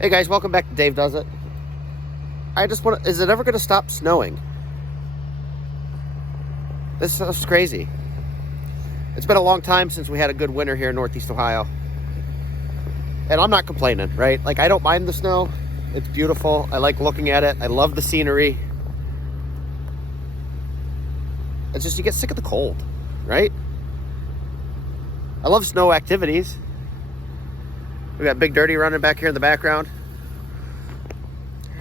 Hey guys, welcome back to Dave Does It. I just want to, is it ever going to stop snowing? This is crazy. It's been a long time since we had a good winter here in Northeast Ohio. And I'm not complaining, right? Like, I don't mind the snow. It's beautiful. I like looking at it. I love the scenery. It's just you get sick of the cold, right? I love snow activities. We got Big Dirty running back here in the background.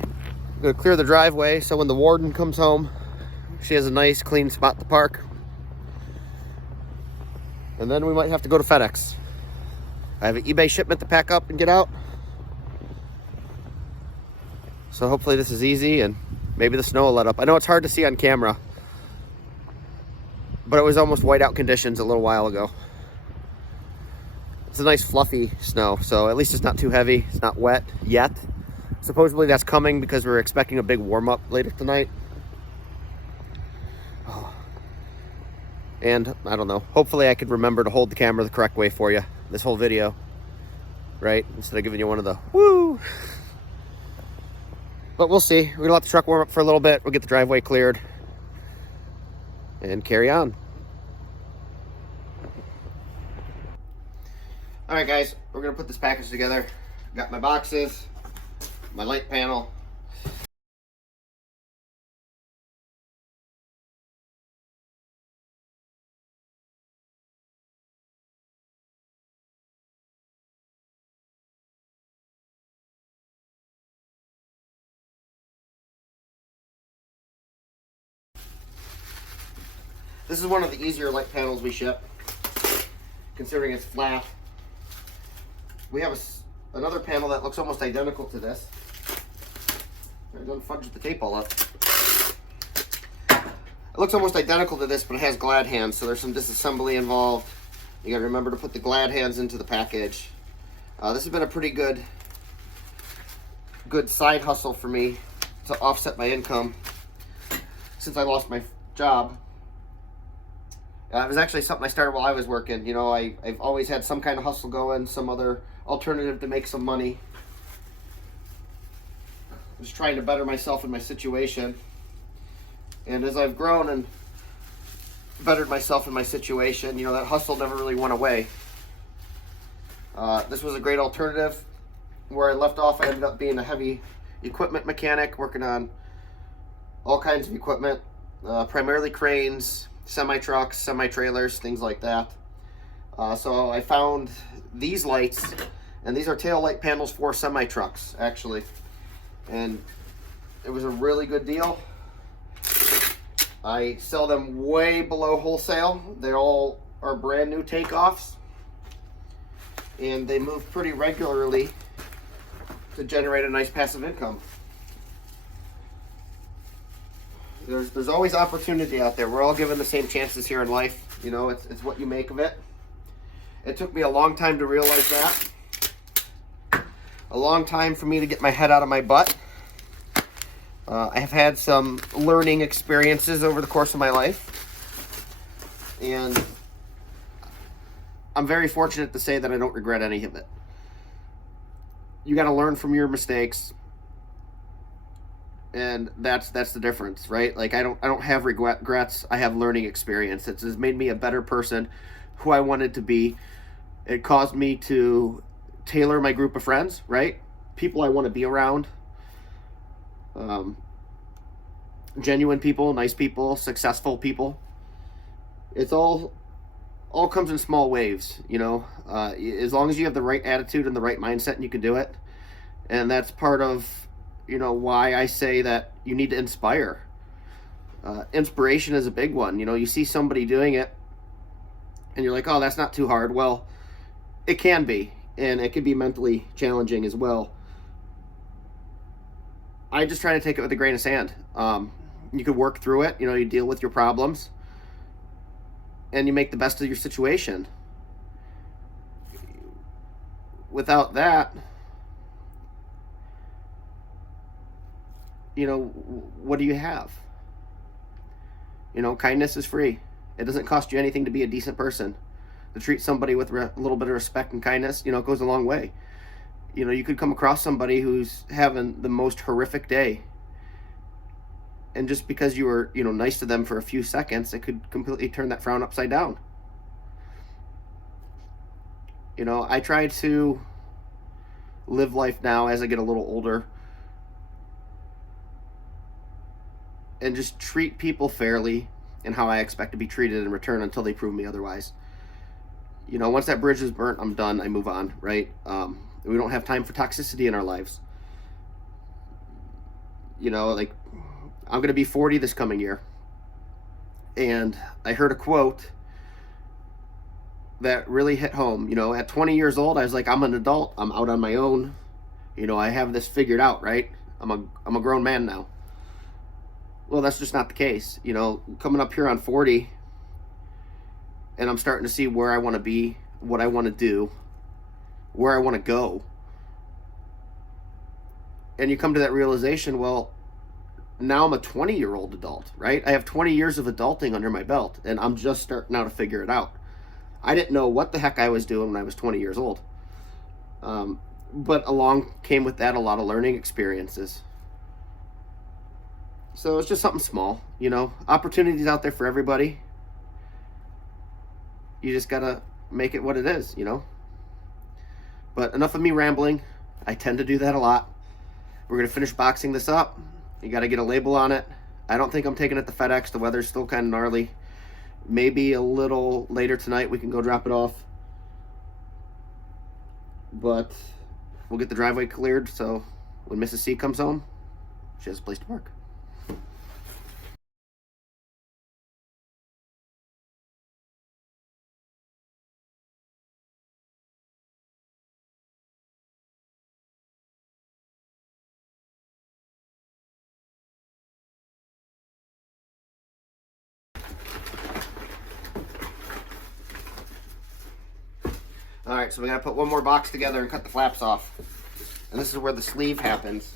I'm gonna clear the driveway so when the warden comes home, she has a nice clean spot to park. And then we might have to go to FedEx. I have an eBay shipment to pack up and get out. So hopefully this is easy and maybe the snow will let up. I know it's hard to see on camera, but it was almost whiteout conditions a little while ago. It's a nice fluffy snow, so at least it's not too heavy. It's not wet yet. Supposedly that's coming because we're expecting a big warm-up later tonight. Oh. And I don't know. Hopefully I could remember to hold the camera the correct way for you this whole video, right? Instead of giving you one of the woo. But we'll see. We're gonna let the truck warm up for a little bit. We'll get the driveway cleared and carry on. All right, guys, we're gonna put this package together. Got my boxes, my light panel. This is one of the easier light panels we ship, considering it's flat. We have another panel that looks almost identical to this. I done fudged the tape all up. It looks almost identical to this, but it has glad hands, so there's some disassembly involved. You gotta remember to put the glad hands into the package. This has been a pretty good side hustle for me to offset my income since I lost my job. It was actually something I started while I was working. You know, I've always had some kind of hustle going, some other alternative to make some money. Just trying to better myself in my situation. And as I've grown and bettered myself in my situation, you know, that hustle never really went away. This was a great alternative. Where I left off, I ended up being a heavy equipment mechanic, working on all kinds of equipment, primarily cranes, semi-trucks, semi-trailers, things like that. So I found these lights, and these are tail light panels for semi-trucks, actually. And it was a really good deal. I sell them way below wholesale. They all are brand new takeoffs, and they move pretty regularly to generate a nice passive income. There's always opportunity out there. We're all given the same chances here in life. You know, it's what you make of it. It took me a long time to realize that. A long time for me to get my head out of my butt. I have had some learning experiences over the course of my life. And I'm very fortunate to say that I don't regret any of it. You got to learn from your mistakes. And that's the difference, right? Like I don't have regrets. I have learning experience. It's made me a better person, who I wanted to be. It caused me to tailor my group of friends, right? People I want to be around. Genuine people, nice people, successful people. It's all comes in small waves, you know. As long as you have the right attitude and the right mindset, and you can do it. And that's part of, you know, why I say that you need to inspire. Inspiration is a big one. You know, you see somebody doing it and you're like, oh, that's not too hard. Well, it can be, and it can be mentally challenging as well. I just try to take it with a grain of sand. You could work through it. You know, you deal with your problems and you make the best of your situation. Without that, you know, what do you have? You know, kindness is free. It doesn't cost you anything to be a decent person. To treat somebody with a little bit of respect and kindness, you know, it goes a long way. You know, you could come across somebody who's having the most horrific day, and just because you were, you know, nice to them for a few seconds, it could completely turn that frown upside down. You know, I try to live life now as I get a little older and just treat people fairly and how I expect to be treated in return until they prove me otherwise. You know, once that bridge is burnt, I'm done. I move on, right? We don't have time for toxicity in our lives. You know, like, I'm going to be 40 this coming year. And I heard a quote that really hit home. You know, at 20 years old, I was like, I'm an adult. I'm out on my own. You know, I have this figured out, right? I'm a grown man now. Well, that's just not the case. You know, coming up here on 40, and I'm starting to see where I want to be, what I want to do, where I want to go. And you come to that realization, well, now I'm a 20-year-old adult, right? I have 20 years of adulting under my belt, and I'm just starting now to figure it out. I didn't know what the heck I was doing when I was 20 years old. But along came with that a lot of learning experiences. So it's just something small, you know. Opportunities out there for everybody. You just gotta make it what it is, you know. But enough of me rambling. I tend to do that a lot. We're gonna finish boxing this up. You gotta get a label on it. I don't think I'm taking it to FedEx. The weather's still kind of gnarly. Maybe a little later tonight we can go drop it off. But we'll get the driveway cleared so when Mrs. C comes home, she has a place to park. All right, so we gotta put one more box together and cut the flaps off. And this is where the sleeve happens.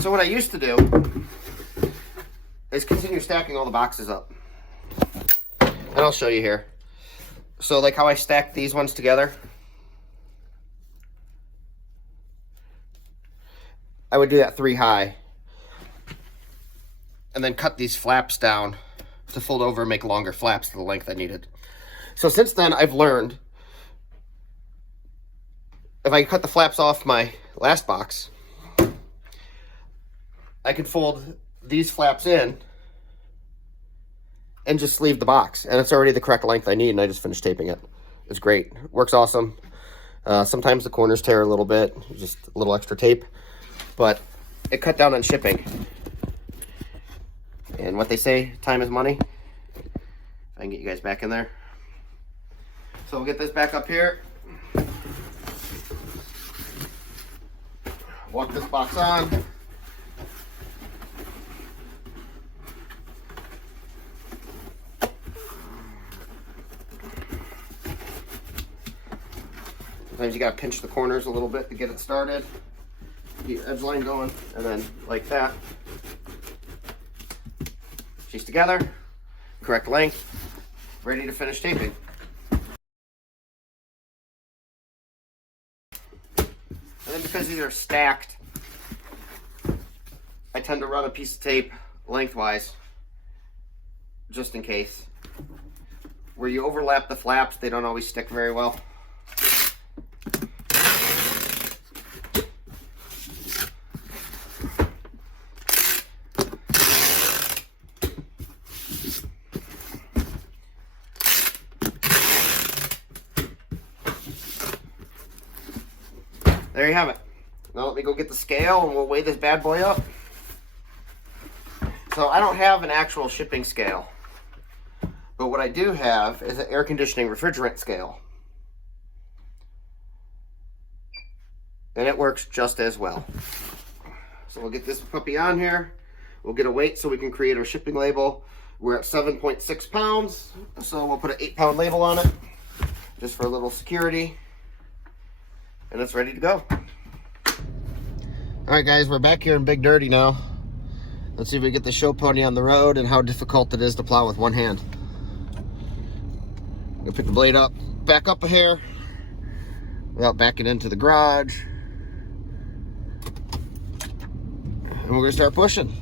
So what I used to do is continue stacking all the boxes up. And I'll show you here. So like how I stacked these ones together, I would do that 3 high. And then cut these flaps down to fold over and make longer flaps to the length I needed. So since then, I've learned if I cut the flaps off my last box, I can fold these flaps in and just sleeve the box. And it's already the correct length I need, and I just finished taping it. It's great. It works awesome. Sometimes the corners tear a little bit, just a little extra tape. But it cut down on shipping. And what they say, time is money. If I can get you guys back in there. So we'll get this back up here. Walk this box on. Sometimes you gotta pinch the corners a little bit to get it started. Keep the edge line going, and then like that. She's together, correct length, ready to finish taping. And then because these are stacked, I tend to run a piece of tape lengthwise, just in case. Where you overlap the flaps, they don't always stick very well. There you have it. Now let me go get the scale and we'll weigh this bad boy up. So I don't have an actual shipping scale, but what I do have is an air conditioning refrigerant scale. And it works just as well. So we'll get this puppy on here. We'll get a weight so we can create our shipping label. We're at 7.6 pounds, so we'll put an 8-pound label on it, just for a little security. And it's ready to go. All right, guys, we're back here in Big Dirty now. Let's see if we get the show pony on the road and how difficult it is to plow with one hand. I'm gonna pick the blade up, back up a hair, without backing into the garage. And we're gonna start pushing.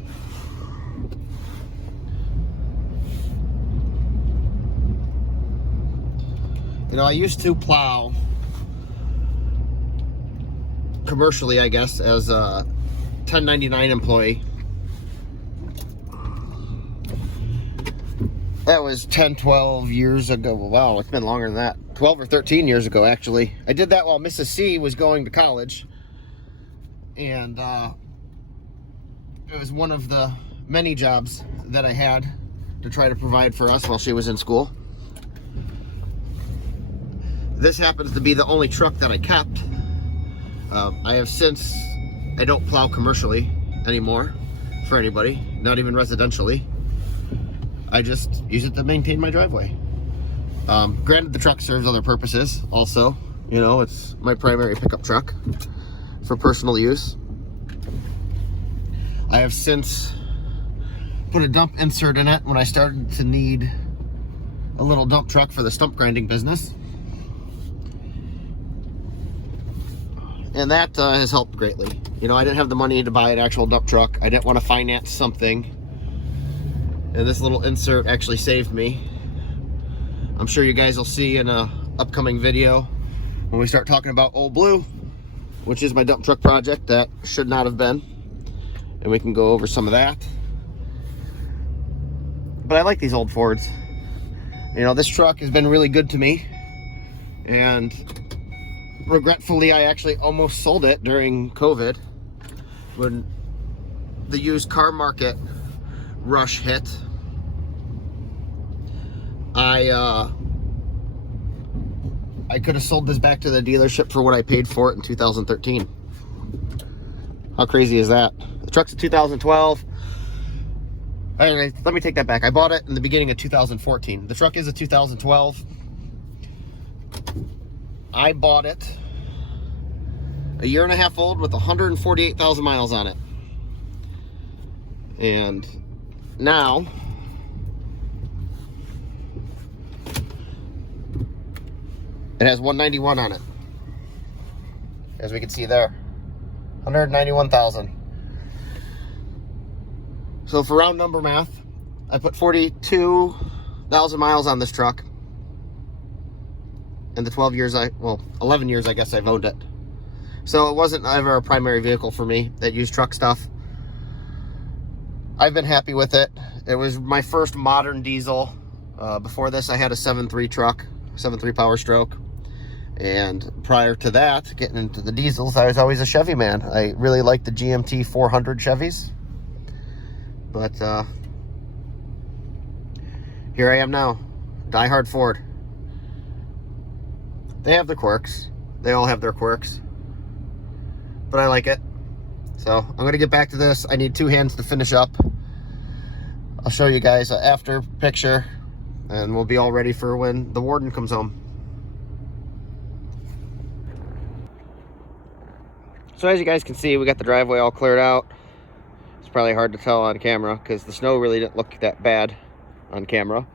You know, I used to plow commercially, I guess, as a 1099 employee. That was 10, 12 years ago. Wow, it's been longer than that. 12 or 13 years ago, actually. I did that while Mrs. C was going to college. And it was one of the many jobs that I had to try to provide for us while she was in school. This happens to be the only truck that I kept. I have since, I don't plow commercially anymore for anybody, not even residentially. I just use it to maintain my driveway. Granted, the truck serves other purposes also. You know, it's my primary pickup truck for personal use. I have since put a dump insert in it when I started to need a little dump truck for the stump grinding business. And that has helped greatly. You know, I didn't have the money to buy an actual dump truck. I didn't want to finance something. And this little insert actually saved me. I'm sure you guys will see in a upcoming video when we start talking about Old Blue, which is my dump truck project that should not have been. And we can go over some of that. But I like these old Fords. You know, this truck has been really good to me. And regretfully, I actually almost sold it during COVID when the used car market rush hit. I could have sold this back to the dealership for what I paid for it in 2013. How crazy is that? The truck's a 2012. Anyway, let me take that back. I bought it in the beginning of 2014. The truck is a 2012. I bought it a year and a half old with 148,000 miles on it. And now it has 191 on it. As we can see there, 191,000. So for round number math, I put 42,000 miles on this truck. In the 11 years I guess I've owned it. So it wasn't ever a primary vehicle for me, that used truck stuff. I've been happy with it. It was my first modern diesel. Before this I had a 7.3 truck, 7.3 Power Stroke. And prior to that, getting into the diesels, I was always a Chevy man. I really liked the GMT 400 Chevys. But here I am now, diehard Ford. They have their quirks. They all have their quirks. But I like it. So I'm going to get back to this. I need 2 hands to finish up. I'll show you guys an after picture. And we'll be all ready for when the warden comes home. So as you guys can see, we got the driveway all cleared out. It's probably hard to tell on camera because the snow really didn't look that bad on camera.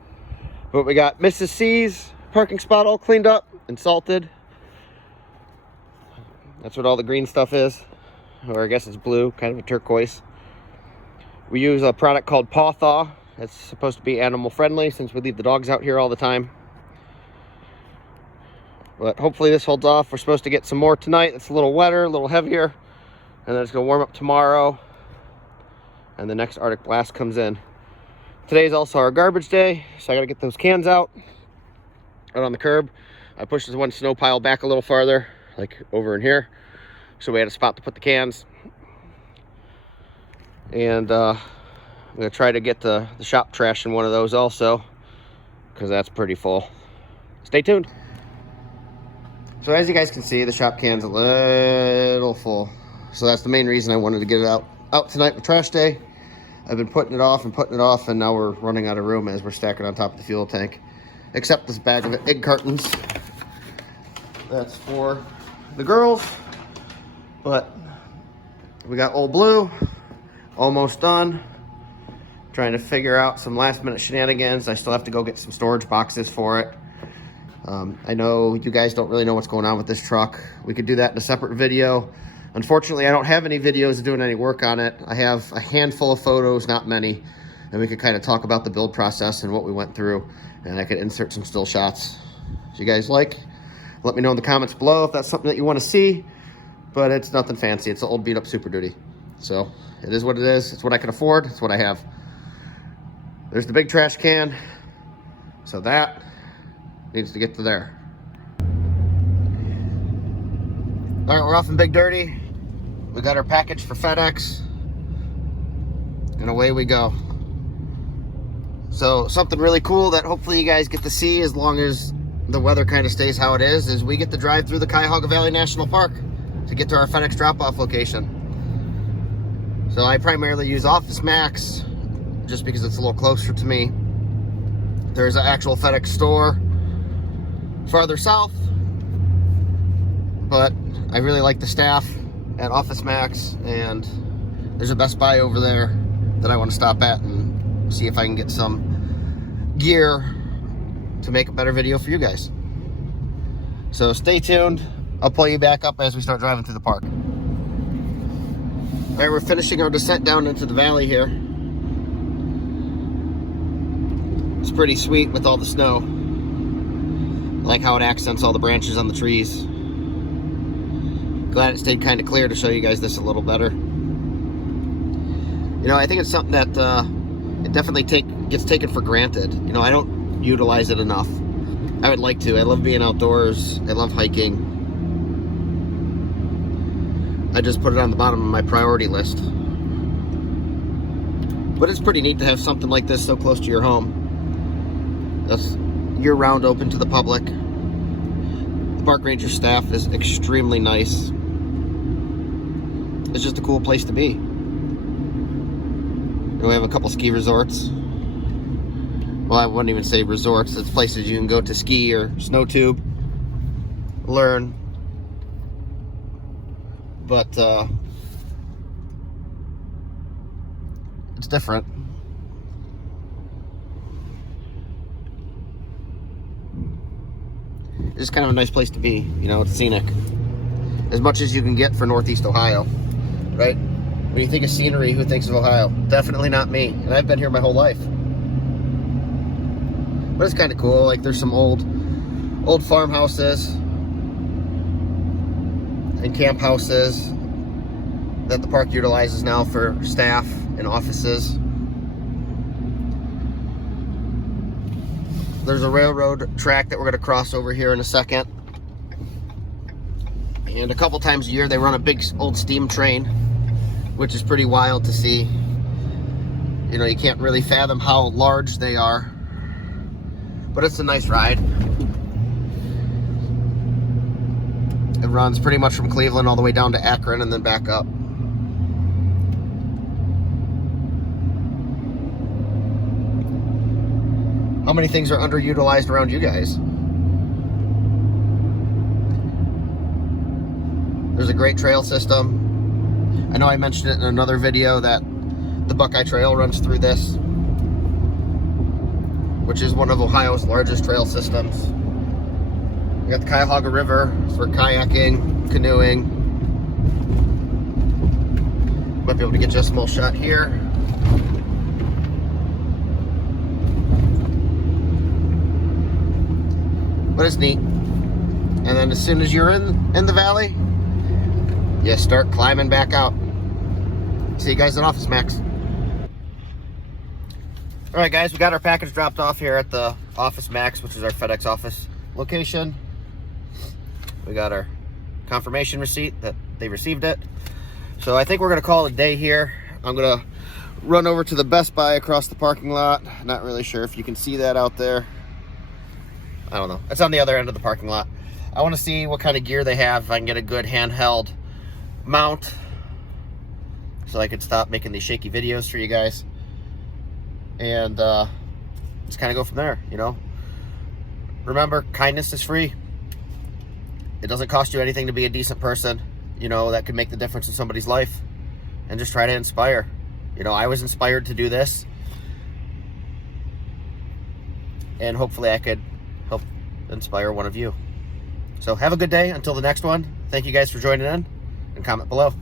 But we got Mrs. C's parking spot all cleaned up and salted. That's what all the green stuff is. Or I guess it's blue, kind of a turquoise. We use a product called Paw Thaw. It's supposed to be animal friendly since we leave the dogs out here all the time. But hopefully this holds off. We're supposed to get some more tonight. It's a little wetter, a little heavier. And then it's going to warm up tomorrow. And the next Arctic blast comes in. Today is also our garbage day. So I got to get those cans out on the curb. I pushed this one snow pile back a little farther, like over in here. so we had a spot to put the cans. And I'm gonna try to get the shop trash in one of those also, because that's pretty full. Stay tuned. So as you guys can see, the shop can's a little full. So that's the main reason I wanted to get it out tonight with trash day. I've been putting it off, and now we're running out of room as we're stacking on top of the fuel tank. Except this bag of egg cartons. That's for the girls. But we got Old Blue almost done. Trying to figure out some last minute shenanigans. I still have to go get some storage boxes for it. I know you guys don't really know what's going on with this truck. We could do that in a separate video. Unfortunately, I don't have any videos doing any work on it. I have a handful of photos, not many, and we could kind of talk about the build process and what we went through, and I could insert some still shots. If you guys like, let me know in the comments below if that's something that you want to see, but it's nothing fancy. It's an old beat up Super Duty. So it is what it is. It's what I can afford. It's what I have. There's the big trash can. So that needs to get to there. All right, we're off in Big Dirty. We got our package for FedEx, and away we go. So something really cool that hopefully you guys get to see, as long as the weather kind of stays how it is we get to drive through the Cuyahoga Valley National Park to get to our FedEx drop-off location. So I primarily use Office Max just because it's a little closer to me. There's an actual FedEx store farther south, but I really like the staff at Office Max, and there's a Best Buy over there that I want to stop at and see if I can get some gear to make a better video for you guys. So stay tuned. I'll pull you back up as we start driving through the park. All right, we're finishing our descent down into the valley here. It's pretty sweet with all the snow. I like how it accents all the branches on the trees. Glad it stayed kind of clear to show you guys this a little better. You know, I think it's something that it definitely gets taken for granted. You know, I don't utilize it enough. I would like to. I love being outdoors. I love hiking. I just put it on the bottom of my priority list. But it's pretty neat to have something like this so close to your home. That's year-round open to the public. The park ranger staff is extremely nice. It's just a cool place to be. We have a couple ski resorts. Well, I wouldn't even say resorts. It's places you can go to ski or snow tube, learn. But it's different. It's just kind of a nice place to be. You know, it's scenic. As much as you can get for Northeast Ohio, right? When you think of scenery, who thinks of Ohio? Definitely not me. And I've been here my whole life. But it's kind of cool. Like, there's some old farmhouses and camp houses that the park utilizes now for staff and offices. There's a railroad track that we're going to cross over here in a second. And a couple times a year they run a big old steam train, which is pretty wild to see. You know, you can't really fathom how large they are, but it's a nice ride. It runs pretty much from Cleveland all the way down to Akron and then back up. How many things are underutilized around you guys? There's a great trail system. I know I mentioned it in another video that the Buckeye Trail runs through this, which is one of Ohio's largest trail systems. We got the Cuyahoga River for kayaking, canoeing. Might be able to get you a small shot here. But it's neat. And then as soon as you're in the valley, you start climbing back out. See you guys at Office Max. All right, guys, we got our package dropped off here at the Office Max, which is our FedEx office location. We got our confirmation receipt that they received it. So I think we're gonna call it a day here. I'm gonna run over to the Best Buy across the parking lot. Not really sure if you can see that out there. I don't know. It's on the other end of the parking lot. I want to see what kind of gear they have, if I can get a good handheld mount so I can stop making these shaky videos for you guys. And just kind of go from there, you know. Remember, kindness is free. It doesn't cost you anything to be a decent person, you know, that could make the difference in somebody's life. And just try to inspire. You know, I was inspired to do this, and hopefully I could help inspire one of you. So have a good day until the next one. Thank you guys for joining in, and comment below.